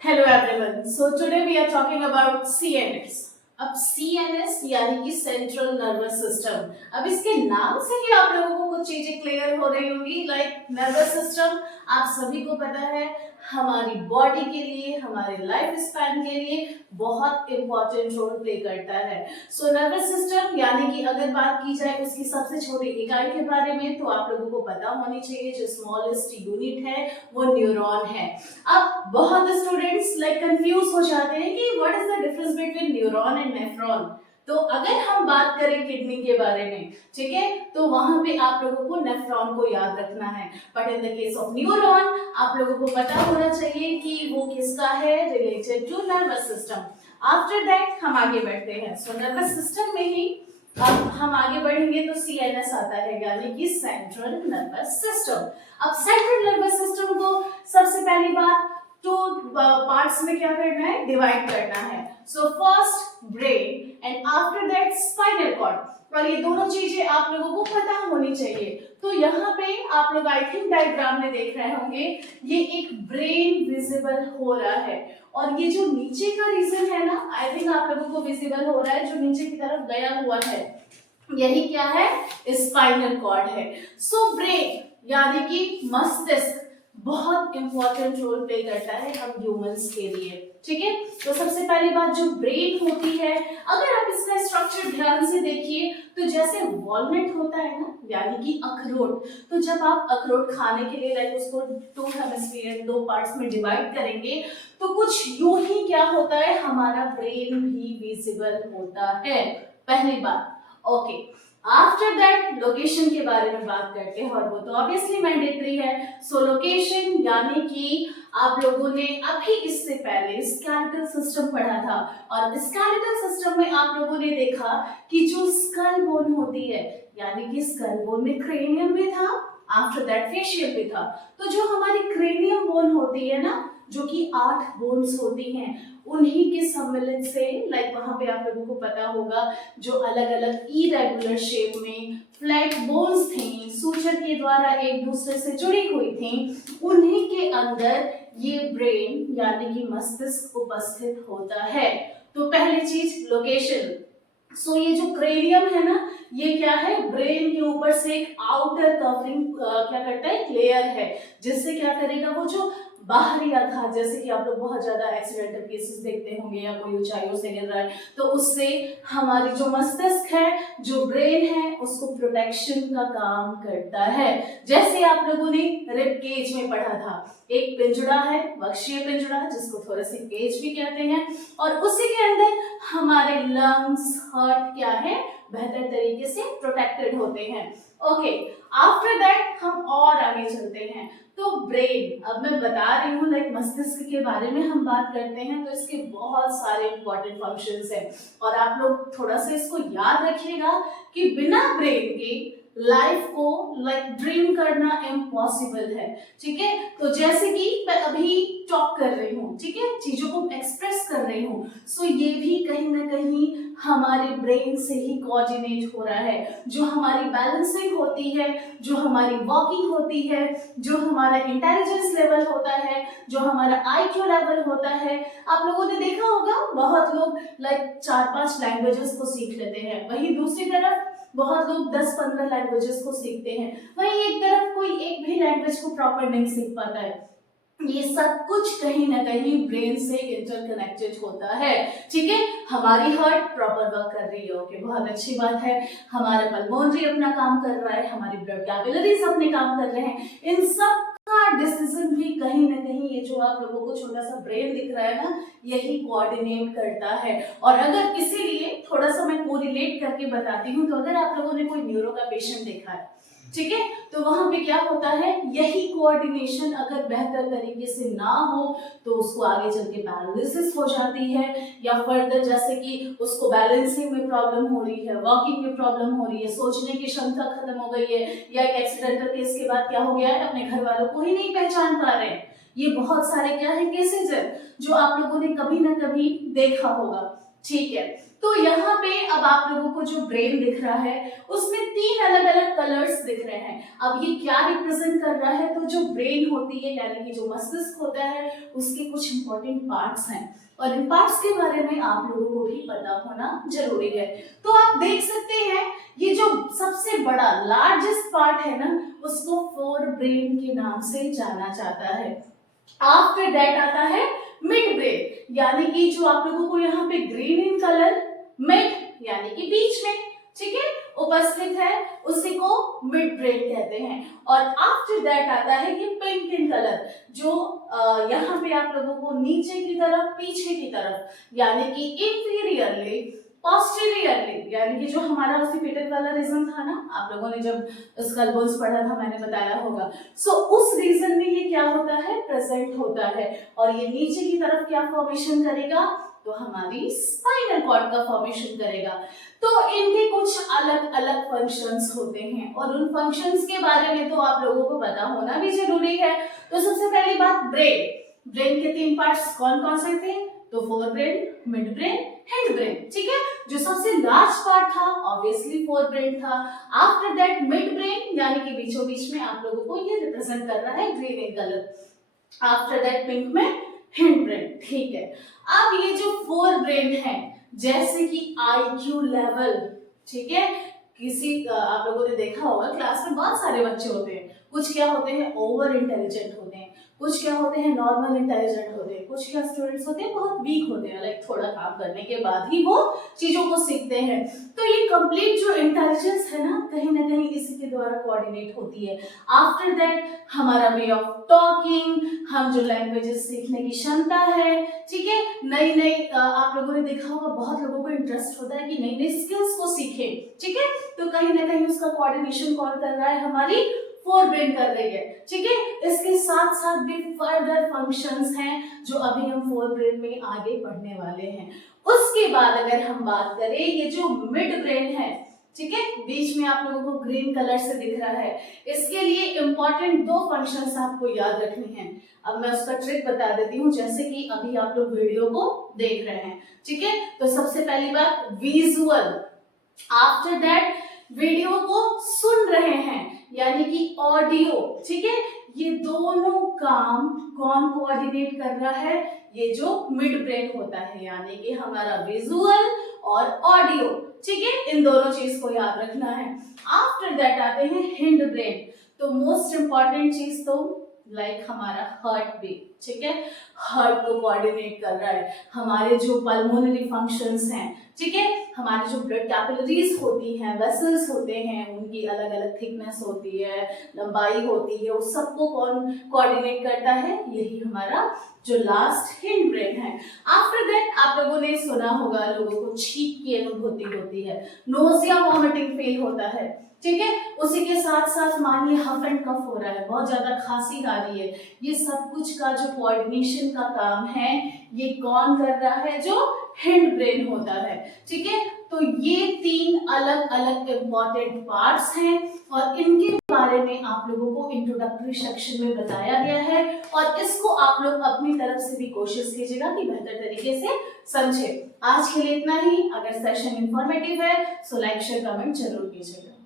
Hello everyone. So today we are talking about CNS. अब CNS यानी कि central nervous system. अब इसके नाम से ही आप लोगों को कुछ चीजें क्लियर हो रही होंगी। लाइक नर्वस सिस्टम आप सभी को पता है हमारी बॉडी के लिए, हमारे लाइफ स्पैन के लिए बहुत इंपॉर्टेंट रोल प्ले करता है। सो नर्वस सिस्टम यानी कि अगर बात की जाए उसकी सबसे छोटी इकाई के बारे में तो आप लोगों को पता होनी चाहिए जो स्मॉलेस्ट यूनिट है वो न्यूरॉन है। अब बहुत स्टूडेंट्स कंफ्यूज हो जाते हैं कि what is the difference between neuron and nephron. तो अगर हम बात करें किडनी के बारे में, ठीक है, तो वहां पे आप लोगों को नेफ्रॉन को याद रखना है। But in the case of neuron आप लोगों को पता होना चाहिए कि वो किसका है, related to nervous system. After that हम आगे बढ़ते हैं। सो नर्वस सिस्टम में ही अब हम आगे बढ़ेंगे तो सीएनएस आता है यानी कि सेंट्रल नर्वस सिस्टम। अब सेंट्रल नर्वस सिस्टम को सबसे पहली बात तो पार्ट्स में क्या करना है, डिवाइड करना है। So first brain and after that spinal cord. और ये दोनों चीजें आप लोगों को पता होनी चाहिए। तो यहाँ पे आप लोग आई थिंक डायग्राम में देख रहे होंगे ये एक ब्रेन विजिबल हो रहा है और ये जो नीचे का रीजन है ना, आई थिंक आप लोगों को विजिबल हो रहा है, जो नीचे की तरफ गया हुआ है यही क्या है, स्पाइनल कॉर्ड है। सो ब्रेन यानी कि मस्तिष्क बहुत इंपॉर्टेंट रोल प्ले करता है हम ह्यूमंस के लिए, ठीक है। तो सबसे पहली बात जो ब्रेन होती है, अगर आप इसका स्ट्रक्चर ध्यान से देखिए तो जैसे वॉलनट होता है ना, यानी कि अखरोट, तो जब आप अखरोट खाने के लिए लाइक उसको टू हेमिस्फीयर, दो पार्ट्स में डिवाइड करेंगे तो कुछ यूं ही क्या होता है, हमारा ब्रेन भी विजिबल होता है, पहली बात। ओके, आफ्टर दैट लोकेशन के बारे में बात करते हैं और वो तो ऑब्वियसली मैंडेटरी है। सो लोकेशन यानी कि आप लोगों ने अभी इससे पहले स्केलेटल सिस्टम पढ़ा था और स्केलेटल सिस्टम में आप लोगों ने देखा कि जो स्कल बोन होती है, यानी कि स्कल बोन में क्रेनियम भी था, आफ्टर दैट फेशियल भी था। तो जो हमारी क्रेनियम बोन होती है ना, जो कि 8 बोन्स होती हैं, उन्हीं के सम्मिलन से लाइक वहां पे आप लोगों को पता होगा जो अलग अलग इरेगुलर शेप में फ्लैट बोन्स थी, सूचर के द्वारा एक दूसरे से जुड़ी हुई थी, उन्हीं के अंदर ये ब्रेन यानी कि मस्तिष्क उपस्थित होता है। तो पहली चीज लोकेशन। सो ये जो क्रेनियम है ना, ये क्या है, ब्रेन के ऊपर से एक आउटर कवरिंग क्या करता है, लेयर है, जिससे क्या करेगा, वो जो बाहरी आघात, जैसे कि आप लोग बहुत ज्यादा एक्सीडेंटल केसेस देखते होंगे या कोई ऊंचाइयों से गिर रहा है, तो उससे हमारी जो मस्तिष्क है, जो ब्रेन है, उसको प्रोटेक्शन का काम करता है। जैसे आप लोगों ने रिब केज में पढ़ा था, एक पिंजड़ा है, वक्षीय पिंजड़ा, जिसको थोड़े से केज भी कहते हैं, और उसी के अंदर हमारे लंग्स, हार्ट क्या है, बेहतर तरीके से प्रोटेक्टेड होते हैं। ओके, आफ्टर दैट हम और आगे चलते हैं। तो ब्रेन, अब मैं बता रही हूँ लाइक मस्तिष्क के बारे में हम बात करते हैं तो इसके बहुत सारे इंपॉर्टेंट फंक्शंस हैं और आप लोग थोड़ा सा इसको याद रखिएगा कि बिना ब्रेन के लाइफ को लाइक ड्रीम करना इम्पॉसिबल है, ठीक है। तो जैसे कि मैं अभी टॉक कर रही हूँ, ठीक है, चीजों को एक्सप्रेस कर रही हूँ, सो ये भी कहीं ना कहीं हमारे ब्रेन से ही कोऑर्डिनेट हो रहा है। जो हमारी बैलेंसिंग होती है, जो हमारी वॉकिंग होती है, जो हमारा इंटेलिजेंस लेवल होता है, जो हमारा आईक्यू लेवल होता है, आप लोगों ने देखा होगा बहुत लोग लाइक 4-5 लैंग्वेजेस को सीख लेते हैं, वहीं दूसरी तरफ बहुत लोग 10-15 लैंग्वेजेस को सीखते हैं, वहीं एक तरफ कोई एक भी लैंग्वेज को प्रॉपर नहीं सीख पाता है। ये सब कुछ कहीं ना कहीं ब्रेन से इंटरकनेक्टेड होता है, ठीक है। हमारी हार्ट प्रॉपर वर्क कर रही है, ओके, बहुत अच्छी बात है। हमारा पल्मोनरी अपना काम कर रहा है, हमारी ब्लड कैपिलरीज अपने काम कर रहे हैं, इन सब का डिसीजन भी कहीं ना कहीं ये जो आप लोगों को छोटा सा ब्रेन दिख रहा है ना, यही कोऑर्डिनेट करता है। और अगर इसीलिए थोड़ा सा मैं कोरिलेट करके बताती हूँ, तो अगर आप लोगों ने कोई न्यूरो का पेशेंट देखा है, ठीक है, तो वहां पे क्या होता है, यही कोऑर्डिनेशन अगर बेहतर तरीके से ना हो तो उसको आगे चल के पैरालिसिस हो जाती है, या फर्दर जैसे कि उसको बैलेंसिंग में प्रॉब्लम हो रही है, वॉकिंग में प्रॉब्लम हो रही है, सोचने की क्षमता खत्म हो गई है, या एक एक्सीडेंटल केस के बाद क्या हो गया है, अपने घर वालों को ही नहीं पहचान पा रहे हैं। ये बहुत सारे क्या है केसेस है जो आप लोगों ने कभी ना कभी देखा होगा। ठीक है, तो यहाँ पे अब आप लोगों को जो ब्रेन दिख रहा है उसमें 3 अलग अलग कलर्स दिख रहे हैं। अब ये क्या रिप्रेजेंट कर रहा है, तो जो ब्रेन होती है यानी कि जो मस्तिष्क होता है उसके कुछ इंपॉर्टेंट पार्ट्स हैं और इन पार्ट्स के बारे में आप लोगों को भी पता होना जरूरी है। तो आप देख सकते हैं ये जो सबसे बड़ा लार्जेस्ट पार्ट है ना उसको फोर ब्रेन के नाम से जाना जाता है। आफ्टर दैट आता है मिड ब्रेन, यानी कि जो आप लोगों को यहाँ पे ग्रीन इन कलर, मिड यानी कि बीच में, ठीक है, उपस्थित है, उसी को मिड ब्रेन कहते हैं। और आफ्टर दैट आता है ये पिंक इन कलर, जो यहाँ पे आप लोगों को नीचे की तरफ, पीछे की तरफ, यानी कि इंफीरियरली पोस्टीरियरली, यानी कि जो हमारा ऑसिपिटल वाला रीजन था ना, आप लोगों ने जब स्कल बोन्स पढ़ा था मैंने बताया होगा, सो उस रीजन में ये क्या होता है, प्रेजेंट होता है। और ये नीचे की तरफ क्या फॉर्मेशन करेगा, तो हमारी स्पाइनल कॉर्ड का फॉर्मेशन करेगा। तो इनके कुछ अलग अलग फंक्शंस होते हैं और उन फंक्शंस के बारे में तो आप लोगों को पता होना भी जरूरी है। तो सबसे पहली बात ब्रेन, ब्रेन के 3 पार्ट्स कौन कौन से थे, तो fore brain, mid brain, hind brain, ठीक है। जो सबसे लार्ज पार्ट था ऑब्वियसली फोर ब्रेन था। आफ्टर दैट मिड ब्रेन, यानी कि बीचों बीच में आप लोगों को ये रिप्रेजेंट कर रहा है green in colour. After that pink में हिंड ब्रेन, ठीक है। अब ये जो फोर ब्रेन है, जैसे कि IQ लेवल, ठीक है, किसी आप लोगों ने देखा होगा क्लास में बहुत सारे बच्चे होते हैं, कुछ क्या होते हैं ओवर इंटेलिजेंट होते हैं, कुछ क्या होते हैं नॉर्मल इंटेलिजेंट होते हैं, कुछ क्या स्टूडेंट्स होते हैं बहुत वीक होते हैं, लाइक थोड़ा काम करने के बाद ही वो चीजों को सीखते हैं। तो ये कंप्लीट जो इंटेलिजेंस है ना कहीं इसी के द्वारा कोऑर्डिनेट होती है। आफ्टर दैट हमारा वे ऑफ टॉकिंग, हम जो लैंग्वेजेस सीखने की क्षमता है, ठीक है, नई नई आप लोगों ने देखा होगा बहुत लोगों को इंटरेस्ट होता है कि नई नई स्किल्स को सीखें, ठीक है, तो कहीं ना कहीं उसका कोऑर्डिनेशन कौन कर रहा है, हमारी फोर ब्रेन कर रही है, ठीक है। इसके साथ साथ भी फर्दर फंक्शंस हैं जो अभी हम फोर ब्रेन में आगे पढ़ने वाले हैं। उसके बाद अगर हम बात करें ये जो मिड ब्रेन है, ठीक है, बीच में आप लोगों को ग्रीन कलर से दिख रहा है, इसके लिए इंपॉर्टेंट 2 फंक्शंस आपको याद रखनी है। अब मैं उसका ट्रिक बता देती हूँ, जैसे कि अभी आप लोग वीडियो को देख रहे हैं, ठीक है, तो सबसे पहली बात विजुअल, आफ्टर दैट वीडियो को सुन रहे हैं यानी कि ऑडियो, ठीक है, ये दोनों काम कौन कोऑर्डिनेट कर रहा है, ये जो मिड ब्रेन होता है, यानी कि हमारा विजुअल और ऑडियो, ठीक है, इन दोनों चीज को याद रखना है। आफ्टर दैट आते हैं हिंड ब्रेन, तो मोस्ट इंपॉर्टेंट चीज तो लाइक हमारा हार्ट बीट, ठीक है, हार्ट को कोऑर्डिनेट कर रहा है, हमारे जो पल्मोनरी फंक्शंस हैं, ठीक है, हमारी जो ब्लड कैपिलरीज होती हैं, वेसल्स होते हैं, उनकी अलग अलग थिकनेस होती है, लंबाई होती है, उस सबको कौन कोऑर्डिनेट करता है, यही हमारा जो लास्ट हिंड ब्रेन है। आफ्टर दैट आप लोगों ने सुना होगा लोगों को छींक की अनुभूति होती है, नोजिया वॉमिटिंग फील होता है, ठीक है, उसी के साथ साथ मानिए हफ एंड कफ हो रहा है, बहुत ज्यादा खांसी आ रही है, ये सब कुछ का जो कोऑर्डिनेशन का काम है ये कौन कर रहा है, जो हिंड ब्रेन होता है, ठीक है। तो ये 3 अलग अलग इंपॉर्टेंट पार्ट्स हैं और इनके बारे में आप लोगों को इंट्रोडक्टरी सेक्शन में बताया गया है और इसको आप लोग अपनी तरफ से भी कोशिश कीजिएगा कि बेहतर तरीके से समझे। आज के लिए इतना ही। अगर सेशन इंफॉर्मेटिव है सो लाइक शेयर कमेंट जरूर कीजिएगा।